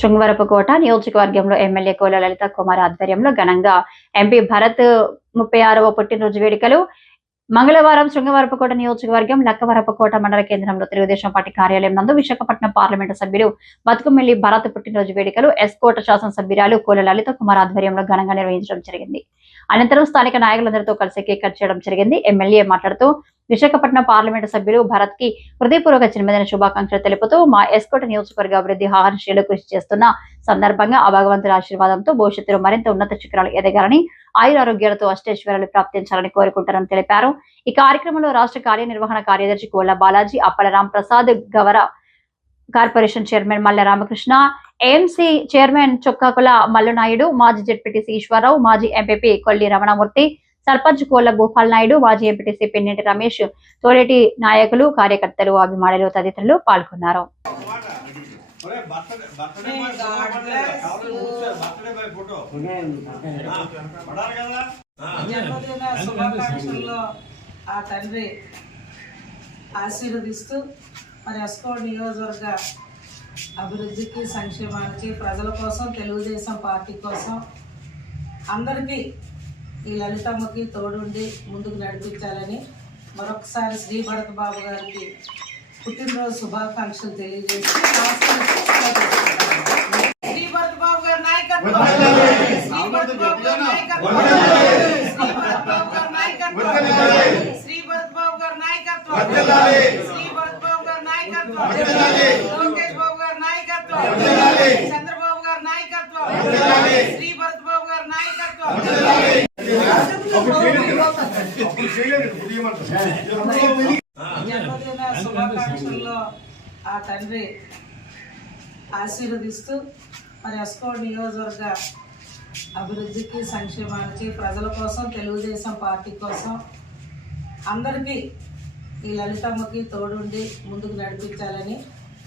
శృంగవరపుకోట నియోజకవర్గంలో ఎమ్మెల్యే కోల లలిత కుమార్ ఆధ్వర్యంలో ఘనంగా ఎంపీ భరత్ ముప్పై ఆరవ పుట్టినరోజు వేడుకలు. మంగళవారం శృంగవరపుకోట నియోజకవర్గం లక్కవరపుకోట మండల కేంద్రంలో తెలుగుదేశం పార్టీ కార్యాలయం నందు విశాఖపట్నం పార్లమెంటు సభ్యులు బతుకుమెల్లి భరత్ పుట్టినరోజు వేడుకలు. ఎస్కోట శాసనసభ్యురాలు కోల లలిత కుమార్ ఆధ్వర్యంలో ఘనంగా నిర్వహించడం జరిగింది. అనంతరం స్థానిక నాయకులందరితో కలిసి కేక్ కట్ చేయడం జరిగింది. ఎమ్మెల్యే మాట్లాడుతూ విశాఖపట్నం పార్లమెంటు సభ్యులు భరత్కి హృదయపూర్వక జన్మదిన శుభాకాంక్షలు తెలుపుతూ మా ఎస్కోట నియోజకవర్గ అభివృద్ధి ఆహర్షులు కృషి చేస్తున్న సందర్భంగా ఆ భగవంతుడి ఆశీర్వాదంతో భవిష్యత్తులో మరింత ఉన్నత శిఖరాలు ఎదగాలని ఆయురారోగ్యాలతో అష్టేశ్వరాలు ప్రాప్తించాలని కోరుకుంటారని తెలిపారు. ఈ కార్యక్రమంలో రాష్ట్ర కార్యనిర్వహణ కార్యదర్శి Kolla Balaji Appalaram Prasad Gavara corporation chairman Malla Ramakrishna AMC chairman Chokkakula Mallunaidu మాజీ జడ్పీటీసీ ఈశ్వరరావు మాజీ ఎంపీపీ కొల్లి రమణమూర్తి సర్పంచ్ కోళ్ళ గోపాల్ నాయుడు మాజీ ఎంపీటీసీ పెన్నెటి రమేష్ తోడేటి నాయకులు కార్యకర్తలు అభిమానులు తదితరులు పాల్గొన్నారు. ఆ తండ్రి ఆశీర్వదిస్తూ మరి అస్కో నియోజకవర్గ అభివృద్ధికి సంక్షేమానికి ప్రజల కోసం తెలుగుదేశం పార్టీ కోసం అందరికీ ఈ లలితమ్మకి తోడుండి ముందుకు నడిపించాలని మరొకసారి శ్రీ భరత్ బాబు గారికి పుట్టినరోజు శుభాకాంక్షలు తెలియజేసి శ్రీ భరత్ బాబు గారి నాయకత్వం. శ్రీ భరత్ బాబు గారి నాయకత్వం. శ్రీ భరత్ బాబు గారి నాయకత్వం. శ్రీ భరత్ బాబు గారి నాయకత్వం శ్రీ భరత్ బాబు గారి నాయకత్వం లోకేష్ బాబు గారి నాయకత్వం. చంద్రబాబు గారి నాయకత్వం. శ్రీ భరత్ బాబు గారి నాయకత్వం. జన్మదిన శుభాకాంక్షల్లో ఆ తండ్రి ఆశీర్వదిస్తూ మరి అస్కో నియోజకవర్గ అభివృద్ధికి సంక్షేమానికి ప్రజల కోసం తెలుగుదేశం పార్టీ కోసం అందరికీ ఈ లలితమ్మకి తోడుండి ముందుకు నడిపించాలని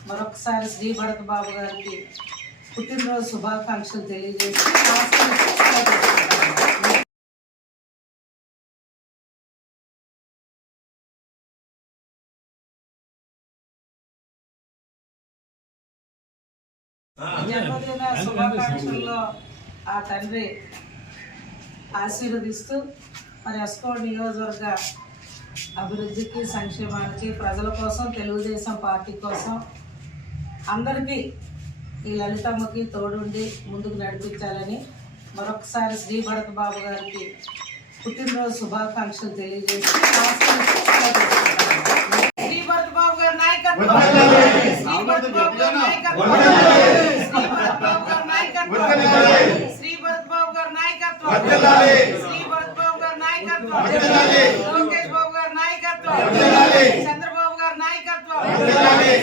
మరొకసారి శ్రీ భరత్ బాబు గారికి పుట్టినరోజు శుభాకాంక్షలు తెలియజేసి జన్మదిన శుభాకాంక్షల్లో ఆ తండ్రి ఆశీర్వదిస్తూ మరి అస్కో నియోజకవర్గ అభివృద్ధికి సంక్షేమానికి ప్రజల కోసం తెలుగుదేశం పార్టీ కోసం అందరికీ ఈ లలితమ్మకి తోడుండి ముందుకు నడిపించాలని మరొకసారి శ్రీ భరత్ బాబు గారికి పుట్టినరోజు శుభాకాంక్షలు తెలియజేసి శ్రీ భరత్ బాబు గారి నాయకత్వం. శ్రీ భరత్ బాబు గారి నాయకత్వం. శ్రీ భరత్ బాబు గారి నాయకత్వం. శ్రీ భరత్ బాబు గారి నాయకత్వం. శ్రీ భరత్ బాబు గారి నాయకత్వం. లోకేష్ బాబు గారి నాయకత్వం. చంద్రబాబు గారి నాయకత్వం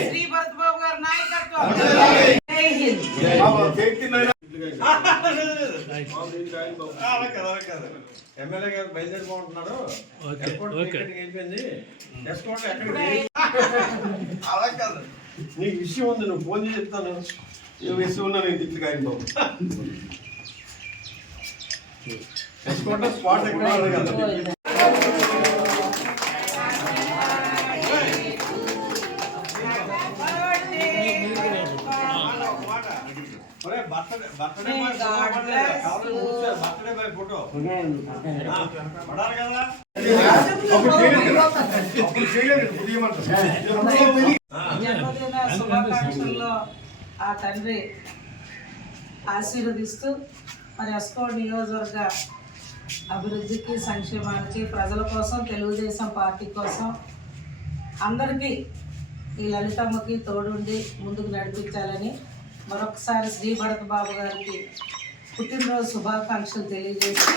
శ్రీ భరత్ బాబు గారి నాయకత్వం జై హింద్ ఆ, అలా కాదు, అలా కాదు. ఎమ్మెల్యే గారు అలా కాదు. నీకు విషయం ఉంది నువ్వు ఫోన్ చేసి చెప్తాను. ఏ విషయం ఉన్నా నేను తిట్లు కాయని బాబు. ఎస్కోట్ స్పాట్ ఎక్కడ? జన్మదిన శుభాకాంక్షల్లో ఆ తండ్రి ఆశీర్వదిస్తూ మరి అస్కో నియోజకవర్గ అభివృద్ధికి సంక్షేమానికి ప్రజల కోసం తెలుగుదేశం పార్టీ కోసం అందరికీ ఈ లలితమ్మకి తోడుండి ముందుకు నడిపించాలని మరొకసారి శ్రీ భరత్ బాబు గారికి పుట్టినరోజు శుభాకాంక్షలు తెలియజేసి